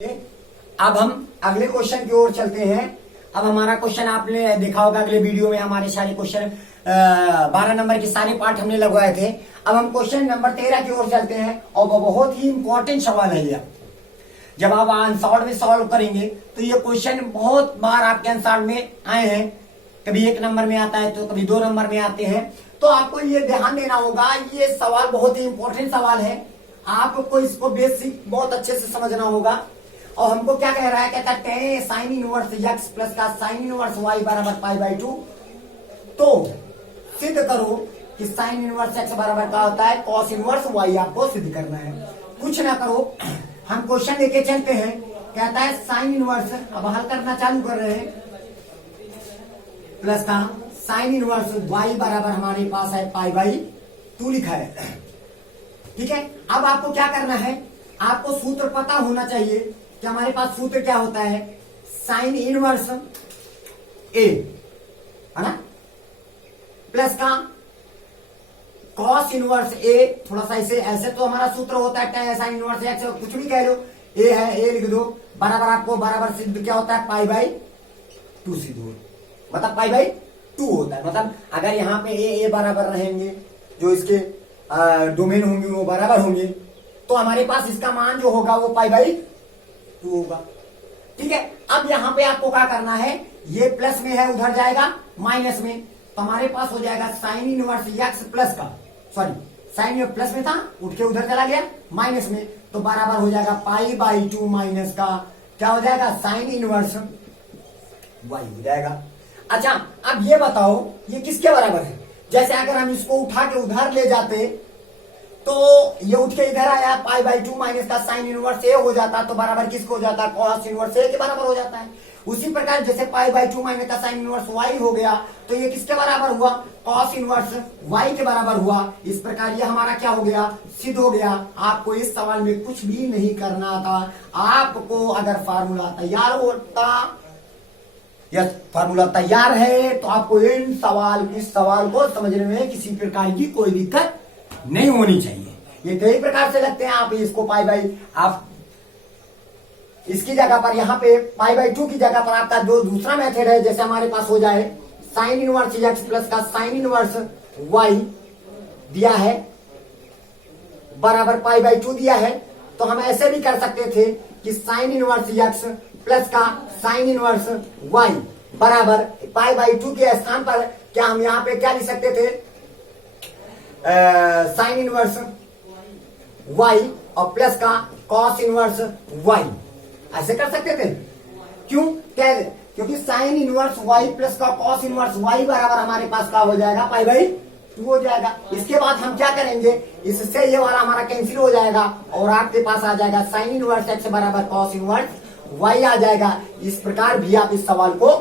अब हम अगले क्वेश्चन की ओर चलते हैं। अब हमारा क्वेश्चन आपने देखा होगा अगले वीडियो में हमारे सारे क्वेश्चन 12 नंबर के सारे पार्ट हमने लगवाए थे। अब हम क्वेश्चन नंबर 13 की ओर चलते हैं और वो बहुत ही इंपॉर्टेंट सवाल है ये। जब आप आंसर में सॉल्व करेंगे तो ये क्वेश्चन बहुत बार आपके आंसर में आए हैं, कभी 1 नंबर में आता है तो कभी 2 नंबर में आते हैं। तो आपको ये ध्यान देना होगा, ये सवाल बहुत ही इंपॉर्टेंट सवाल है, आपको इसको बेसिक बहुत अच्छे से समझना होगा। और हमको क्या कह रहा है, कहता है साइन इनवर्स एक्स प्लस का साइन इनवर्स वाई बराबर π/2। तो सिद्ध करो कि साइन इनवर्स एक्स बराबर क्या होता है कॉस इनवर्स वाई, आपको सिद्ध करना है। कुछ ना करो, हम क्वेश्चन लेके चलते हैं। कहता है साइन इनवर्स, अब हल करना चालू कर रहे हैं, प्लस का साइन इनवर्स वाई बराबर हमारे पास है π/2 लिखा है। ठीक है, अब आपको क्या करना है, आपको सूत्र पता होना चाहिए कि हमारे पास सूत्र क्या होता है, साइन इनवर्स ए है ना, प्लस का कॉस इनवर्स ए। थोड़ा सा ऐसे तो हमारा सूत्र होता है साइन इनवर्स एक्स, कुछ भी कह लो, ए है ए लिख दो, बराबर आपको बराबर सिद्ध क्या होता है π/2 सिद्ध हो, मतलब π/2 होता है। मतलब अगर यहाँ पे ए बराबर रहेंगे, जो इसके डोमेन होंगे वो बराबर होंगे, तो हमारे पास इसका मान जो होगा वो π/2 होगा। ठीक है, अब यहाँ पे आपको क्या करना है, ये प्लस में है उधर जाएगा माइनस में, तो हमारे पास हो जाएगा साइन इनवर्स एक्स प्लस का, सॉरी साइन प्लस में था उठ के उधर चला गया माइनस में, तो बराबर हो जाएगा π/2 माइनस का क्या हो जाएगा साइन इनवर्स वाई हो जाएगा। अच्छा, अब ये बताओ ये किसके बराबर है। जैसे अगर हम इसको उठा के उधर ले जाते तो ये उठ के इधर आया π/2 माइनस का साइन इनवर्स ए हो जाता, तो बराबर किसको हो जाता कॉस इनवर्स ए के बराबर हो जाता है। उसी प्रकार जैसे π/2 माइनस का साइन इनवर्स वाई हो गया, तो ये किसके बराबर हुआ कॉस इनवर्स वाई के बराबर हुआ। इस प्रकार ये हमारा क्या हो गया, सिद्ध हो गया। आपको इस सवाल में कुछ भी नहीं करना था, आपको अगर फार्मूला तैयार होता या फार्मूला तैयार है तो आपको इस सवाल को समझने में किसी प्रकार की कोई दिक्कत नहीं होनी चाहिए। ये कई प्रकार से लगते हैं, आप इसको आप इसकी जगह पर यहाँ पे π/2 की जगह पर आपका जो दूसरा मेथड है, जैसे हमारे पास हो जाए साइन इनवर्स एक्स प्लस का साइन इनवर्स वाई दिया है बराबर π/2 दिया है, तो हम ऐसे भी कर सकते थे कि साइन इनवर्स एक्स प्लस का साइन इनवर्स वाई बराबर π/2 के स्थान पर क्या हम यहाँ पे क्या लिख सकते थे, साइन इनवर्स वाई और प्लस का कॉस इनवर्स वाई, ऐसे कर सकते थे। क्यों, क्योंकि साइन इनवर्स वाई प्लस का कॉस इनवर्स वाई बराबर हमारे पास का हो जाएगा π/2 हो जाएगा। इसके बाद हम क्या करेंगे, इससे ये वाला हमारा कैंसिल हो जाएगा और आपके पास आ जाएगा साइन इनवर्स एक्स बराबर कॉस इनवर्स वाई आ जाएगा। इस प्रकार भी आप इस सवाल को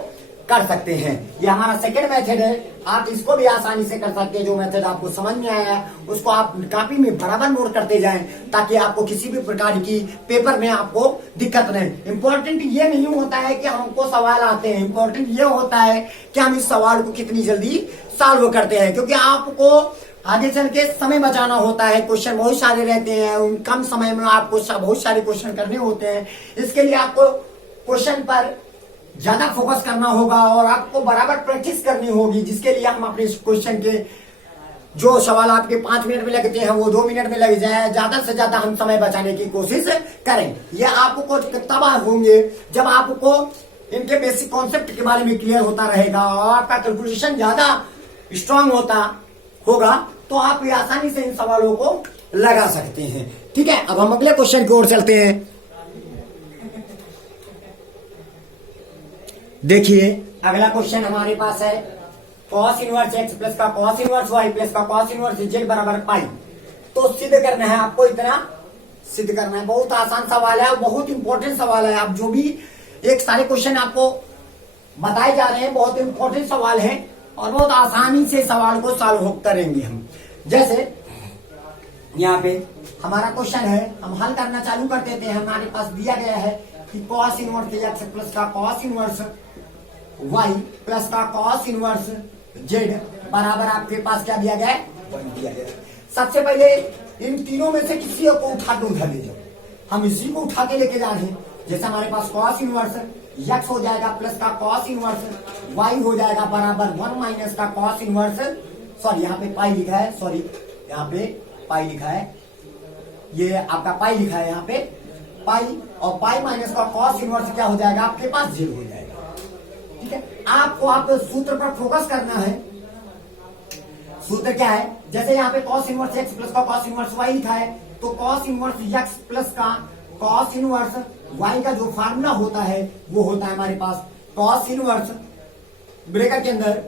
कर सकते हैं। ये हमारा सेकंड मेथड है, आप इसको भी आसानी से कर सकते हैं। जो मेथड आपको समझ में आया है उसको आप कॉपी में बराबर नोट करते जाएं, ताकि आपको किसी भी प्रकार की पेपर में आपको दिक्कत नहीं। इंपॉर्टेंट ये नहीं होता है कि हमको सवाल आते हैं, इंपॉर्टेंट ये होता है कि हम इस सवाल को कितनी जल्दी सॉल्व करते हैं, क्योंकि आपको आगे चल के समय बचाना होता है। क्वेश्चन बहुत सारे रहते हैं, उन कम समय में आपको बहुत सारे क्वेश्चन करने होते हैं। इसके लिए आपको क्वेश्चन पर ज्यादा फोकस करना होगा और आपको बराबर प्रैक्टिस करनी होगी, जिसके लिए हम अपने क्वेश्चन के जो सवाल आपके 5 मिनट में लगते हैं वो 2 मिनट में लग जाए, ज्यादा से ज्यादा हम समय बचाने की कोशिश करें। ये आपको तब होंगे जब आपको इनके बेसिक कॉन्सेप्ट के बारे में क्लियर होता रहेगा और आपका कैलकुलेशन ज्यादा स्ट्रांग होता होगा, तो आप आसानी से इन सवालों को लगा सकते हैं। ठीक है, अब हम अगले क्वेश्चन की ओर चलते हैं। देखिए अगला क्वेश्चन हमारे पास है कॉस इनवर्स एक्स प्लस का कॉस इनवर्स वाई प्लस का कॉस इनवर्स जेड बराबर पाई। तो सिद्ध करना है आपको, इतना सिद्ध करना है। बहुत आसान सवाल है, बहुत इंपॉर्टेंट सवाल है। आप जो भी एक सारे क्वेश्चन आपको बताए जा रहे हैं बहुत इंपॉर्टेंट सवाल है और बहुत आसानी से सवाल को सॉल्व करेंगे हम। जैसे यहाँ पे हमारा क्वेश्चन है, हम हल करना चालू कर देते हैं। हमारे पास दिया गया है कि कॉस इनवर्स एक्स प्लस का कॉस इनवर्स वाई प्लस का कॉस इनवर्स जेड बराबर आपके पास क्या दिया गया है, 1 दिया गया है। सबसे पहले इन तीनों में से किसी को उठा के उधर ले जाओ, हम इसी को उठा के लेके जा रहे हैं। जैसे हमारे पास कॉस इनवर्स x हो जाएगा प्लस का कॉस इनवर्स y हो जाएगा बराबर 1 माइनस का कॉस इनवर्स, सॉरी यहाँ पे पाई लिखा है, सॉरी यहाँ पे पाई लिखा है, ये आपका पाई लिखा है यहाँ पे पाई, और पाई माइनस का कॉस इनवर्स क्या हो जाएगा आपके पास 0 हो जाएगा। ठीक है, आपको आप सूत्र पर फोकस करना है। सूत्र क्या है, जैसे यहाँ पे कॉस इनवर्स x प्लस का कॉस इनवर्स y लिखा है, तो कॉस इनवर्स x प्लस का कॉस इनवर्स y का जो फार्मूला होता है वो होता है हमारे पास कॉस इनवर्स ब्रैकेट के अंदर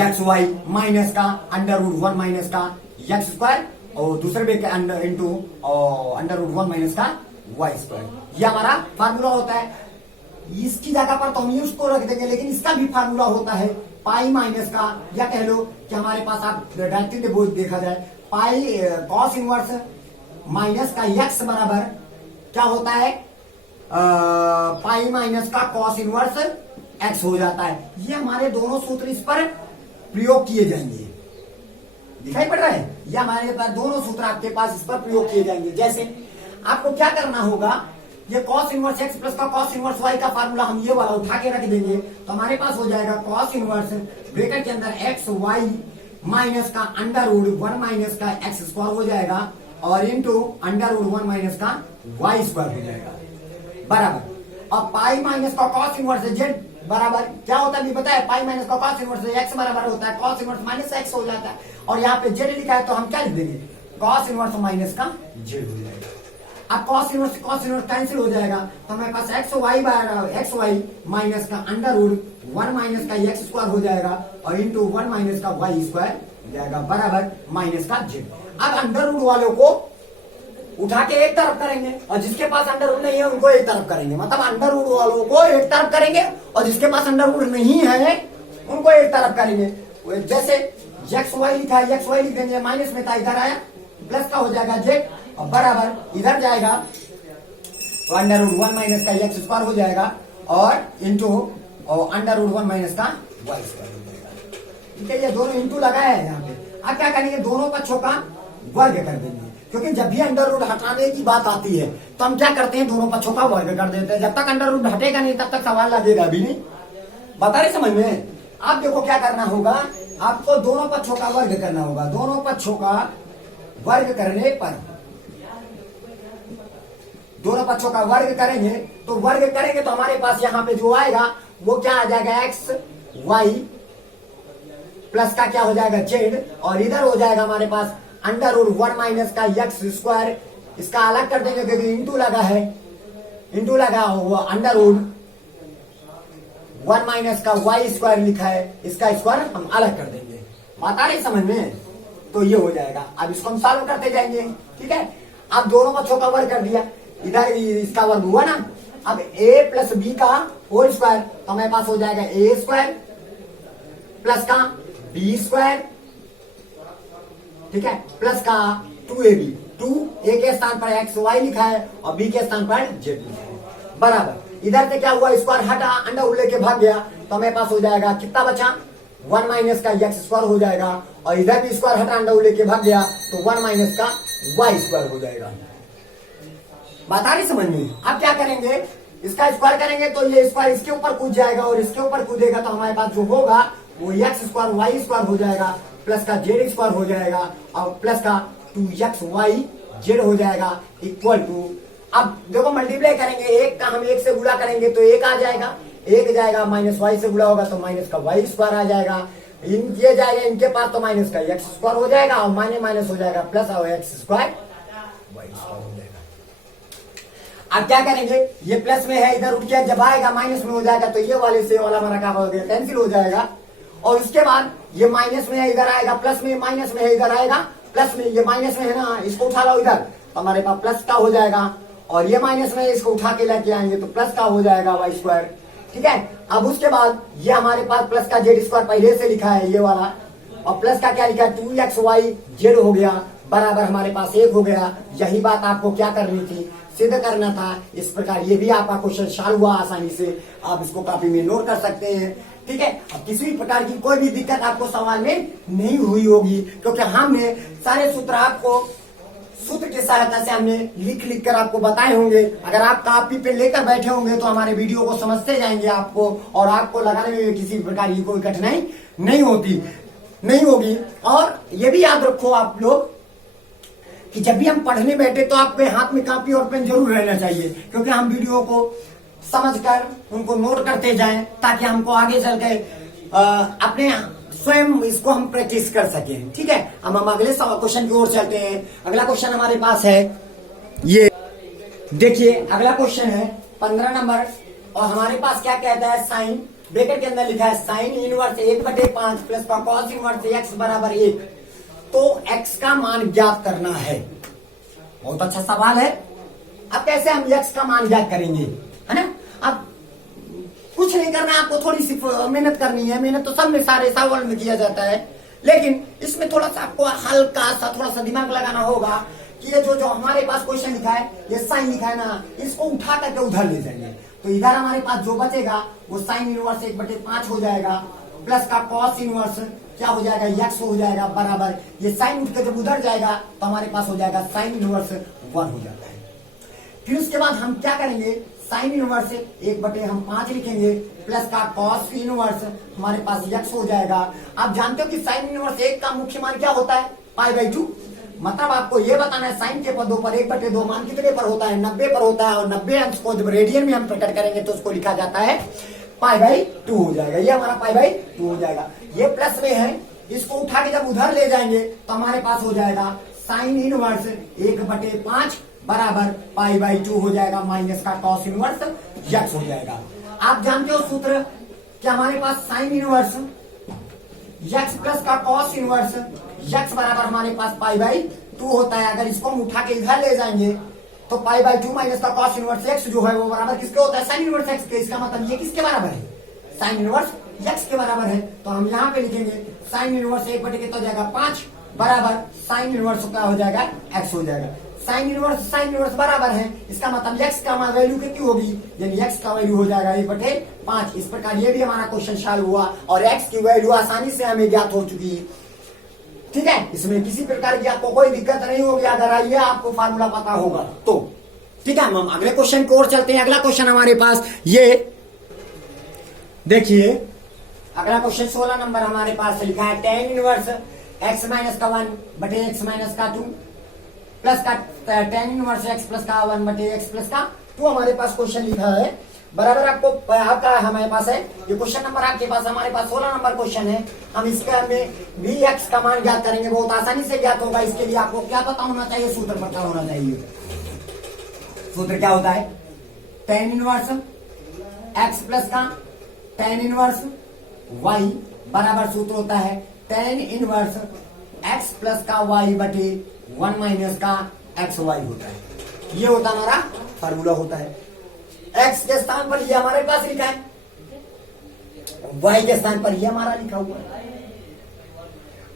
एक्स वाई माइनस का अंडर रूट 1 माइनस का एक्स स्क्वायर और दूसरे bracket under into under root 1 minus का वाई स्क्वायर, ये हमारा फार्मूला होता है। इसकी जगह पर तो हम उसको रख देंगे, लेकिन इसका भी फार्मूला होता है पाई माइनस का, या कह लो कि हमारे पास आप डायरेक्टली बोल देखा जाए पाई कॉस इनवर्स माइनस का एक्स बराबर क्या होता है पाई माइनस का कॉस इनवर्स एक्स हो जाता है। ये हमारे दोनों सूत्र इस पर प्रयोग किए जाएंगे, दिखाई पड़ रहा है, ये हमारे पास दोनों सूत्र आपके पास इस पर प्रयोग किए जाएंगे। जैसे आपको क्या करना होगा, ये कॉस इनवर्स एक्स प्लस का कॉस इनवर्स वाई का फार्मूला हम ये वाला उठा के रख देंगे, तो हमारे पास हो जाएगा कॉस इनवर्स ब्रैकेट के अंदर एक्स वाई माइनस का अंडर रूट 1 माइनस का एक्स स्क्वायर हो जाएगा और इंटू अंडर रूट 1 माइनस का वाई स्क्वायर हो जाएगा बराबर। अब पाई माइनस का कॉस इनवर्स जेड बराबर क्या होता है बताया, पाई माइनस का कॉस इनवर्स एक्स बराबर होता है कॉस इनवर्स माइनस एक्स हो जाता है, और यहाँ पे जेड लिखा है तो हम क्या लिख देंगे कॉस इनवर्स माइनस का जेड हो जाएगा। अब कॉस इनवर्स कैंसिल हो जाएगा, तो हमारे पास एक्स वाई माइनस का अंडर रूट 1 माइनस का एक्स स्क्वायर हो जाएगा और इंटू 1 माइनस का वाई स्क्वायर हो जाएगा बराबर माइनस का जेड। अब अंडर रूट वालों को उठा के एक तरफ करेंगे और जिसके पास अंडर रूट नहीं है उनको एक तरफ करेंगे, मतलब अंडर रूट वालों को एक तरफ करेंगे और जिसके पास अंडर रूट नहीं है उनको एक तरफ करेंगे। जैसे एक्स वाई लिखा है, एक्स वाई लिख देंगे, माइनस में था इधर आया प्लस का हो जाएगा जेड और बराबर इधर जाएगा तो अंडर रूट 1 माइनस का एक्स स्क्वायर हो जाएगा और इंटू अंडर रूट 1 माइनस का वाई स्क्वायर हो जाएगा। ठीक है, ये दोनों इंटू लगाया है यहाँ पे। अब क्या करेंगे, दोनों पक्षों का वर्ग कर देंगे, क्योंकि जब भी अंडर रूट हटाने की बात आती है तो हम क्या करते हैं दोनों पक्षों का वर्ग कर देते हैं। जब तक अंडर रूट हटेगा नहीं तब तक सवाल लगेगा भी नहीं, बता रहे समझ में। आप देखो क्या करना होगा, आपको दोनों पक्षों का वर्ग करना होगा। दोनों पक्षों का वर्ग करने पर दोनों पक्षों का वर्ग करेंगे तो हमारे पास यहाँ पे जो आएगा वो क्या आ जाएगा एक्स वाई प्लस का क्या हो जाएगा जेड, और इधर हो जाएगा हमारे पास अंडर रूट 1 माइनस का एक्स स्क्वायर। इसका अलग कर देंगे क्योंकि इंटू लगा है, इंटू लगा हुआ अंडर रूट 1 माइनस का वाई स्क्वायर लिखा है, इसका स्क्वायर हम अलग कर देंगे। बात आ रही समझ में, तो ये हो जाएगा। अब इसको हम सॉल्व करते जाएंगे। ठीक है, अब दोनों पक्षों का वर्ग कर दिया, इधर इसका वर्ग हुआ ना। अब a प्लस बी का होल स्क्वायर तो हमारे पास हो जाएगा ए स्क्वायर प्लस का बी स्क्वायर, ठीक है, प्लस का 2ab, 2a के स्थान पर एक्स वाई लिखा है और b के स्थान पर जेड लिखा है बराबर। इधर से क्या हुआ, स्क्वायर हटा अंडर रूट लेके भाग गया तो हमारे पास हो जाएगा कितना बचा 1 माइनस का एक्स स्क्वायर हो जाएगा, और इधर भी स्क्वायर हटा अंडर रूट लेके भाग गया तो 1 माइनस का वाई स्क्वायर हो जाएगा। बात आ रही समझ में। अब क्या करेंगे, इसका स्क्वायर करेंगे तो ये स्क्वायर इसके ऊपर कूद जाएगा और इसके ऊपर कूदेगा तो हमारे पास जो होगा वो एक्स स्क्वायर वाई स्क्वायर हो जाएगा प्लस का जेड स्क्वायर हो जाएगा और प्लस का 2x वाई जेड हो जाएगा इक्वल टू। अब देखो मल्टीप्लाई करेंगे, एक का हम एक से गुणा करेंगे तो एक आ जाएगा, एक जाएगा माइनस वाई से गुणा होगा तो माइनस का वाई स्क्वायर आ जाएगा, ये जाएगा इनके पास तो माइनस का एक्स स्क्वायर हो जाएगा और माइनस माइनस हो जाएगा प्लस और एक्स स्क्वायर वाई स्क्वायर हो जाएगा। अब क्या करेंगे, ये प्लस में है इधर उठ के जब आएगा माइनस में हो जाएगा तो ये वाले से वाला हमारा क्या हो गया कैंसिल हो जाएगा, और उसके बाद ये माइनस में है इधर आएगा प्लस में, माइनस में है इधर आएगा प्लस में, ये माइनस में है ना इसको उठा लो इधर तो हमारे पास प्लस का हो जाएगा, और ये माइनस में इसको उठा के लेके आएंगे तो प्लस का हो जाएगा वाई स्क्वायर। ठीक है, अब उसके बाद ये हमारे पास प्लस का जेड स्क्वायर पहले से लिखा है ये वाला, और प्लस का क्या लिखा है 2x वाई जेड हो गया बराबर हमारे पास 1 हो गया। यही बात आपको क्या करनी थी, सिद्ध करना था। इस प्रकार ये भी आपका क्वेश्चन सॉल्व हुआ आसानी से, आप इसको कॉपी में नोट कर सकते हैं। ठीक है, अब किसी भी प्रकार की कोई भी दिक्कत आपको सवाल में नहीं हुई होगी क्योंकि हमने सारे सूत्र आपको सूत्र की सहायता से हमने लिख लिख कर आपको बताए होंगे। अगर आप कॉपी पे लेकर बैठे होंगे तो हमारे वीडियो को समझते जाएंगे आपको, और आपको लगाने में किसी प्रकार की कोई कठिनाई नहीं होगी। और ये भी याद रखो आप लोग कि जब भी हम पढ़ने बैठे तो आपके हाथ में कॉपी और पेन जरूर रहना चाहिए, क्योंकि हम वीडियो को समझकर उनको नोट करते जाएं, ताकि हमको आगे चल के अपने स्वयं इसको हम प्रैक्टिस कर सकें। ठीक है, अब हम अगले क्वेश्चन की ओर चलते हैं। अगला क्वेश्चन हमारे पास है, ये देखिए अगला क्वेश्चन है 15 नंबर, और हमारे पास क्या कहता है, साइन ब्रैकेट के अंदर लिखा है sine inverse 1/5 plus cos inverse x बराबर 1। तो x का मान ज्ञात करना है। बहुत अच्छा सवाल है। अब कैसे हम x का मान ज्ञात करेंगे, है ना। अब कुछ नहीं करना, आपको थोड़ी सी मेहनत करनी है। मेहनत तो सब में सारे सवाल में किया जाता है, लेकिन इसमें थोड़ा सा आपको हल्का सा थोड़ा सा दिमाग लगाना होगा कि ये जो हमारे पास क्वेश्चन लिखा है, ये साइन लिखा है ना, इसको उठा करके उधर ले जाएंगे। तो इधर हमारे पास जो बचेगा वो साइन इनवर्स 1/5 हो जाएगा, प्लस का कॉस इनवर्स क्या हो जाएगा, x हो जाएगा बराबर, ये साइन उठ के जब उधर जाएगा तो हमारे पास हो जाएगा साइन इनवर्स 1 हो जाता है। फिर उसके बाद हम क्या करेंगे, साइन इनवर्स 1/5 लिखेंगे, प्लस का कॉस इनवर्स हमारे पास x हो जाएगा। आप जानते हो कि साइन इनवर्स 1 का मुख्य मान क्या होता है, π/2। मतलब आपको ये बताना है साइन के पदों पर 1/2 मान कितने पर होता है, 90 पर होता है, और 90 अंश को जब रेडियन में हम प्रकट करेंगे तो उसको लिखा जाता है π/2 हो जाएगा। ये हमारा π/2 हो जाएगा। ये प्लस में है, इसको उठा के जब उधर ले जाएंगे तो हमारे पास हो जाएगा साइन इनवर्स 1/5 बराबर π/2 हो जाएगा, माइनस का कॉस इनवर्स x हो जाएगा। आप जानते हो सूत्र कि हमारे पास साइन इनवर्स x प्लस का कॉस इनवर्स x बराबर हमारे पास π/2 होता है। अगर इसको हम उठा के इधर ले जाएंगे तो π/2 माइनस का कॉस इनवर्स x जो है वो बराबर किसके होता है, साइन इनवर्स x के। इसका मतलब ये किसके बराबर है, साइन इनवर्स x के बराबर है। तो हम यहाँ पे लिखेंगे साइन इनवर्स 1/5 हो जाएगा 5 बराबर साइन इनवर्स क्या हो जाएगा, x हो जाएगा। साइन इनवर्स बराबर है, इसका मतलब x का वैल्यू कितनी होगी, यानी x का वैल्यू हो जाएगा 1/5। इस प्रकार ये भी हमारा क्वेश्चन सॉल्व हुआ, और x की वैल्यू आसानी से हमें ज्ञात हो चुकी है। ठीक है, इसमें किसी प्रकार की आपको कोई दिक्कत नहीं होगी अगर आइए आपको फार्मूला पता होगा तो। ठीक है, हम अगले क्वेश्चन की ओर चलते हैं। अगला क्वेश्चन हमारे पास ये देखिए, अगला क्वेश्चन 16 नंबर हमारे पास लिखा है tan इनवर्स x माइनस का 1/x माइनस का 2 प्लस का tan इनवर्स x प्लस का 1/x प्लस का 2 हमारे पास क्वेश्चन लिखा है बराबर। आपका हमारे पास है ये क्वेश्चन नंबर, आपके पास हमारे पास 16 नंबर क्वेश्चन है। हम इसके में भी x का मान ज्ञात करेंगे, बहुत आसानी से ज्ञात होगा। इसके लिए आपको क्या पता होना चाहिए, सूत्र पता होना चाहिए। सूत्र क्या होता है, tan इनवर्स x प्लस का tan इनवर्स y बराबर सूत्र होता है tan इनवर्स x प्लस का y/1 माइनस का xy होता है। ये होता हमारा फार्मूला होता है। x के स्थान पर ये हमारे पास लिखा है, y के स्थान पर ये हमारा लिखा हुआ है।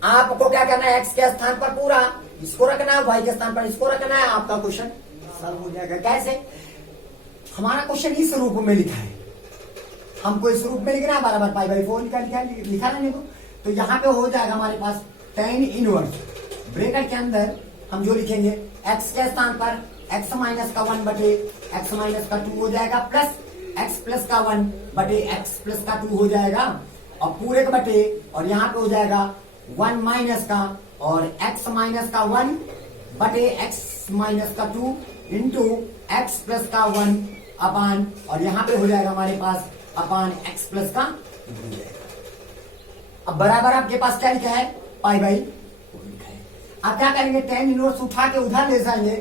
आपको क्या करना है, x के स्थान पर पूरा इसको रखना है, y के स्थान पर इसको रखना है, आपका क्वेश्चन सॉल्व हो जाएगा। कैसे, हमारा क्वेश्चन इस रूप में लिखा है, हमको इस रूप में लिखना है बराबर π/4 लिखा रहने को। तो यहाँ पे हो जाएगा हमारे पास tan इनवर्स ब्रैकेट के अंदर हम जो लिखेंगे x के स्थान पर x माइनस का 1/x माइनस का 2 हो जाएगा, प्लस x प्लस का 1/x प्लस का 2 हो जाएगा, और पूरे के बटे, और यहाँ पे हो जाएगा 1 माइनस का और x माइनस का 1/x माइनस का 2 इंटू x प्लस का 1 अपान, और यहाँ पे हो जाएगा हमारे पास अपान x प्लस का 2 हो जाएगा। अब बराबर आपके पास क्या लिखा है, π/4 लिखा है। आप क्या करेंगे, tan इनवर्स उठा के उधर ले जाएंगे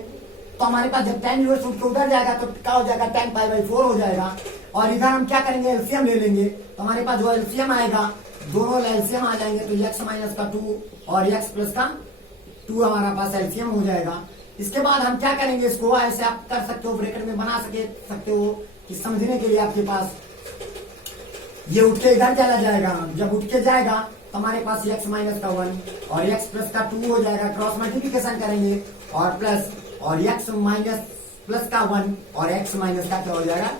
तो हमारे पास जब tan इनवर्स उठ के उधर जाएगा तो क्या हो जाएगा, tan π/4 हो जाएगा। और इधर हम क्या करेंगे, एलसीएम ले लेंगे, तो हमारे पास जो एलसीएम आएगा, दोनों एलसीएम आ जाएंगे, तो x माइनस का 2 और x प्लस का 2 हमारा पास एलसीएम हो जाएगा। इसके बाद हम क्या करेंगे, इसको ऐसे आप कर सकते हो, ब्रैकेट में बना सकते हो कि समझने के लिए आपके पास ये उठ के इधर चला जाएगा। जब उठ के जाएगा तो हमारे पास x माइनस का 1 और x प्लस का 2 हो जाएगा, क्रॉस मल्टीप्लीकेशन करेंगे, और प्लस और x माइनस प्लस का 1 और x माइनस का क्या हो जाएगा,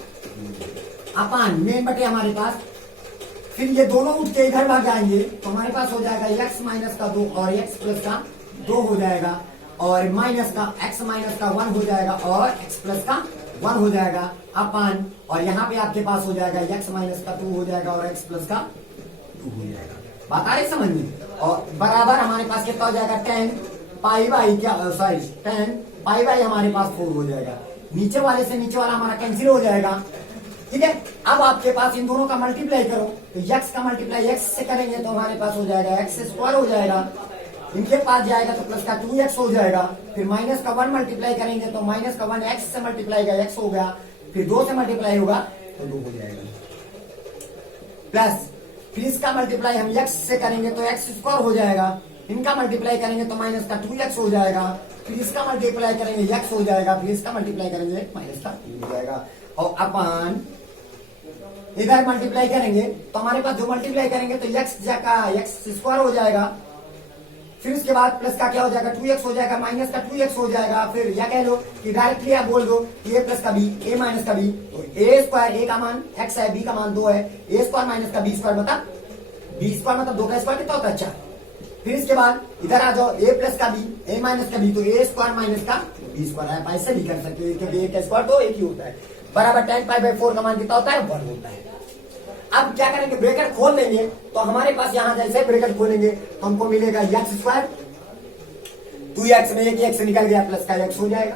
अपान मेन बटे हमारे पास। फिर ये दोनों उठ के इधर भाग जाएंगे तो हमारे पास हो जाएगा x माइनस का 2 और x प्लस का 2 हो जाएगा। और माइनस का x माइनस का 1 हो जाएगा और x प्लस का 1 हो जाएगा अपन, और यहाँ पे आपके पास हो जाएगा x माइनस का 2 हो जाएगा और x प्लस का 2 हो जाएगा। बात आ रही समझ में? और बराबर हमारे पास कितना हो जाएगा 10 पाई बाई क्या सॉरी 10 पाई बाई हमारे पास 4 हो जाएगा। नीचे वाले से नीचे वाला हमारा कैंसिल हो जाएगा। ठीक है, अब आपके पास इन दोनों का मल्टीप्लाई करो तो x का मल्टीप्लाई x से करेंगे तो हमारे पास हो जाएगा x स्क्वायर हो जाएगा, इनके पास जाएगा तो प्लस का 2x हो जाएगा, फिर माइनस का 1 मल्टीप्लाई करेंगे तो माइनस का 1 x से मल्टीप्लाई का x हो गया, फिर 2 से मल्टीप्लाई होगा तो 2 हो जाएगा, प्लस फिर इसका मल्टीप्लाई हम x से करेंगे तो x स्क्वायर हो जाएगा, इनका मल्टीप्लाई करेंगे तो माइनस का 2x हो जाएगा, फिर इसका मल्टीप्लाई करेंगे x हो जाएगा, फिर इसका मल्टीप्लाई करेंगे माइनस का 2 हो जाएगा, और अपन इधर मल्टीप्लाई करेंगे तो हमारे पास जो मल्टीप्लाई करेंगे तो x का x स्क्वायर हो जाएगा, फिर उसके बाद प्लस का क्या हो जाएगा 2x हो जाएगा, माइनस का 2x हो जाएगा, फिर या कह लो कि डायरेक्टली आप बोल दो कि a प्लस का b a माइनस का b, तो a स्क्वायर a का मान x है, b का मान 2 है, a स्क्वायर माइनस का b स्क्वायर मतलब b स्क्वायर मतलब 2 का स्क्वायर कितना होता है 4। फिर इसके बाद इधर आ जाओ a प्लस का b a माइनस का b, तो a स्क्वायर माइनस का b स्क्वायर है, ऐसे भी कर सकते हैं क्योंकि a का स्क्वायर तो एक ही होता है, बराबर 10 पाई बाई 4 का मान कितना होता है 1 होता है। अब क्या करेंगे ब्रैकेट खोल लेंगे तो हमारे पास यहां जैसे ब्रैकेट खोलेंगे तो हमको मिलेगा x स्क्वायर 2x में एक x निकल गया प्लस का x हो जाएगा,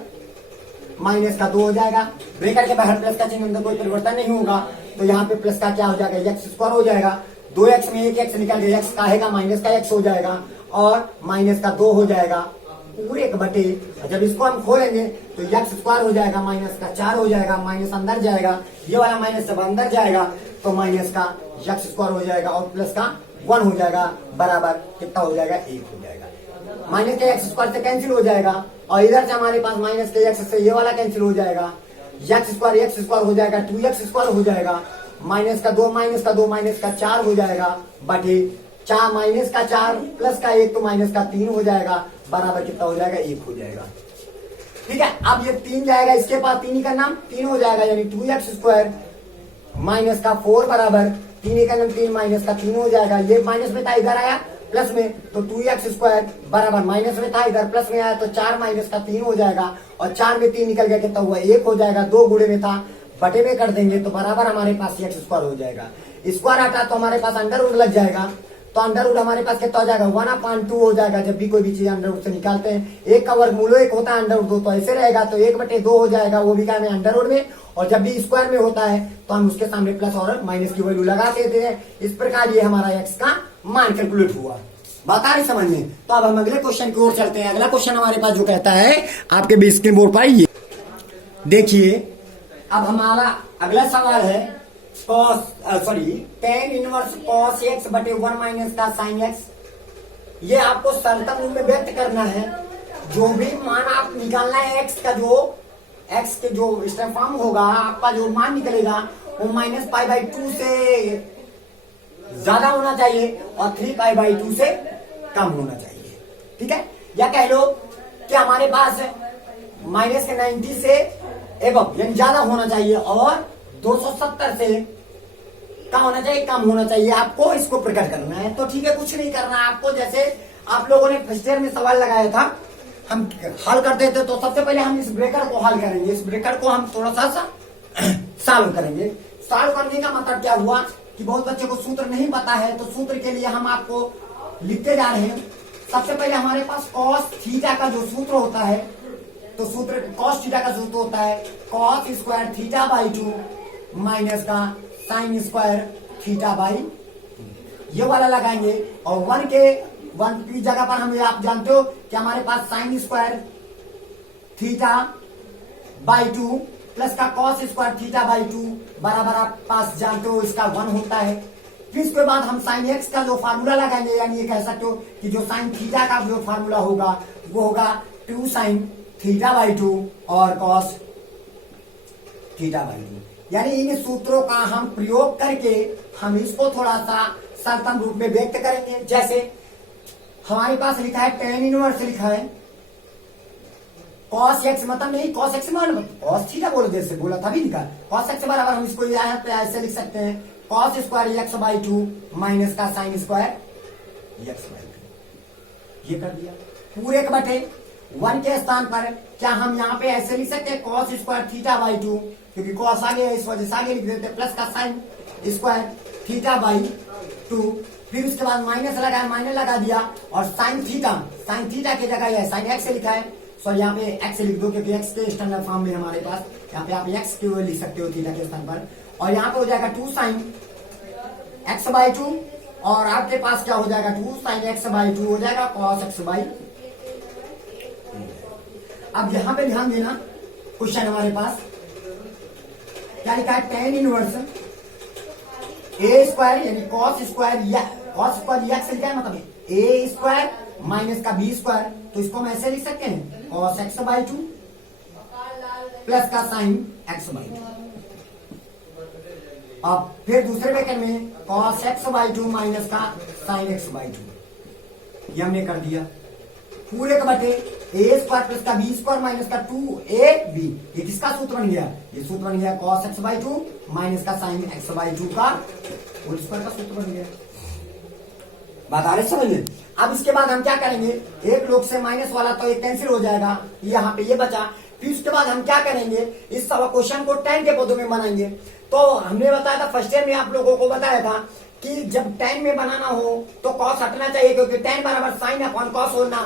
माइनस का 2 हो जाएगा, ब्रैकेट के बाहर प्लस का चिन्ह अंदर कोई परिवर्तन नहीं होगा तो यहाँ पे प्लस का क्या हो जाएगा x स्क्वायर हो जाएगा, 2x में एक x निकल गया x का आएगा माइनस का x हो जाएगा और माइनस का 2 हो जाएगा पूरे एक बटे, जब इसको हम खोलेंगे तो x स्क्वायर हो जाएगा माइनस का 4 हो जाएगा, माइनस अंदर जाएगा, ये वाला माइनस सब अंदर जाएगा तो माइनस का x स्क्वायर हो जाएगा और प्लस का 1 हो जाएगा, बराबर कितना हो जाएगा 1 हो जाएगा, माइनस के x स्क्वायर से कैंसिल हो जाएगा और इधर से हमारे पास माइनस के x से ये वाला कैंसिल हो जाएगा, x स्क्वायर हो जाएगा 2x स्क्वायर हो जाएगा, माइनस का 2 माइनस का 4 हो जाएगा बटे 4 माइनस का 4 प्लस का 1 तो माइनस का 3 हो जाएगा, बराबर कितना हो जाएगा 1 हो जाएगा। ठीक है, अब ये 3 जाएगा इसके पास 3 का नाम 3 हो जाएगा, यानी 2x स्क्वायर माइनस का 4 बराबर 3 का नाम 3 माइनस का 3 हो जाएगा, ये माइनस में था इधर आया प्लस में तो 2x स्क्वायर बराबर माइनस में था इधर प्लस में आया तो 4 माइनस का 3 हो जाएगा और 4 में 3 निकल गया कितना हुआ 1 हो जाएगा, 2 गुणे में था बटे में कर देंगे तो बराबर हमारे पास x स्क्वायर हो जाएगा, स्क्वायर आता तो हमारे पास अंडर रूट लग जाएगा तो अंडर रूट हमारे पास कितना हो जाएगा 1/2 हो जाएगा, जब भी कोई भी चीज अंडर रूट से निकालते हैं एक का वर्गमूल 1 होता है अंडर रूट 2 तो ऐसे रहेगा तो 1/2 हो जाएगा, वो भी क्या में अंडर रूट में, और जब भी स्क्वायर में होता है तो हम उसके सामने प्लस और माइनस की वैल्यू लगा देते हैं, इस प्रकार ये हमारा x का मान कैलकुलेट हुआ। बात आ रही समझ में? तो अब हम अगले क्वेश्चन की ओर चलते हैं। अगला क्वेश्चन हमारे पास जो कहता है आपके भी स्क्रीन बोर्ड पर ये देखिए, अब हमारा अगला सवाल है tan इनवर्स cos x बटे 1 माइनस का sin x, ये आपको सरलतम रूप में व्यक्त करना है, जो भी मान आप निकालना है x का जो x के जो स्टेप फॉर्म होगा आपका जो मान निकलेगा वो माइनस पाई बाई 2 से ज्यादा होना चाहिए और 3 पाई बाई 2 से कम होना चाहिए। ठीक है, या कह लो कि हमारे पास माइनस के 90 से एबव यानी ज्यादा होना चाहिए और 270 से क्या होना चाहिए कम होना चाहिए, आपको इसको प्रकट करना है। तो ठीक है, कुछ नहीं करना है आपको, जैसे आप लोगों ने फर्स्ट ईयर में सवाल लगाया था हम हल करते थे तो सबसे पहले हम इस ब्रेकर को हल करेंगे, इस ब्रेकर को हम थोड़ा सा सॉल्व करेंगे। सॉल्व करने का मतलब क्या हुआ कि बहुत बच्चे को सूत्र नहीं पता है तो सूत्र के लिए हम आपको लिखते जा रहे हैं। सबसे पहले हमारे पास cos थीटा का जो सूत्र होता है तो सूत्र cos थीटा का सूत्र होता है cos square theta by 2 minus का साइन स्क्वायर थीटा बाई 2, ये वाला लगाएंगे और 1 की जगह पर हम आप जानते हो कि हमारे पास sine square theta by 2 plus का cos स्क्वायर थीटा बाई 2 बराबर आप पास जानते हो इसका 1 होता है। फिर इसके बाद हम साइन एक्स का जो फार्मूला लगाएंगे, यानी ये कह सकते हो कि जो साइन थीटा का जो फार्मूला होगा वो होगा 2 साइन थीटा बाई 2 और cos थीटा बाई 2, यानी इन सूत्रों का हम प्रयोग करके हम इसको थोड़ा सा सरलतम रूप में व्यक्त करेंगे। जैसे हमारे पास लिखा है tan इनवर्स लिखा है cos x मतलब नहीं cos x मान cos थीटा बोलो, जैसे बोला था भी लिखा cos x बराबर हम इसको यहाँ पे ऐसे लिख सकते हैं cos square x by 2 minus का साइन स्क्वायर x बाई 2, ये कर दिया पूरे के बटे 1 के स्थान पर क्या हम यहाँ पे ऐसे लिख सकते हैं cos स्क्वायर थीटा बाई 2, क्योंकि cos आगे है इस वजह से आगे लिख देते हैं, प्लस का साइन स्क्वायर थीटा बाई 2, फिर उसके बाद माइनस लगाया, माइनस लगा दिया, और साइन थीटा की जगह है साइन एक्स लिखा है, सॉरी यहाँ पे एक्स लिख दो क्योंकि एक्स के स्टैंडर्ड फॉर्म में हमारे पास, यहाँ पे आप एक्स के लिख सकते हो थीटा के स्थान पर, और यहाँ पे हो जाएगा 2 साइन एक्स बाई 2, और आपके पास क्या हो जाएगा 2 साइन एक्स बाई 2 हो जाएगा कॉस एक्स बाई। अब यहां पे ध्यान देना, क्वेश्चन हमारे पास क्या लिखा है, tan इनवर्स ए स्क्वायर यानी कॉस स्क्वायर एक्स लिखा है, मतलब ए स्क्वायर माइनस का बी स्क्वायर, तो इसको हम ऐसे लिख सकते हैं कॉस एक्स बाई 2 प्लस का साइन एक्स बाई 2। अब फिर दूसरे ब्रैकेट में cos x बाई 2 माइनस का sin x बाई 2, ये हमने कर दिया। पूरे का बटे ए स्क्वायर प्लस का बी स्क्वायर माइनस का 2ab, ये किसका सूत्र बन गया, ये सूत्र बन गया cos x बाई 2 माइनस का sin x बाई 2 का होल स्क्वायर का सूत्र बन गया। बात आ रही समझ में। अब इसके बाद हम क्या करेंगे, एक लोग से माइनस वाला तो एक कैंसिल हो जाएगा, यहाँ पे ये बचा, फिर उसके बाद हम क्या करेंगे, इस क्वेश्चन को tan के पदों में बनाएंगे। तो हमने बताया था फर्स्ट ईयर में, आप लोगों को बताया था कि जब tan में बनाना हो तो cos हटना चाहिए, क्योंकि tan बराबर sin अपॉन cos होना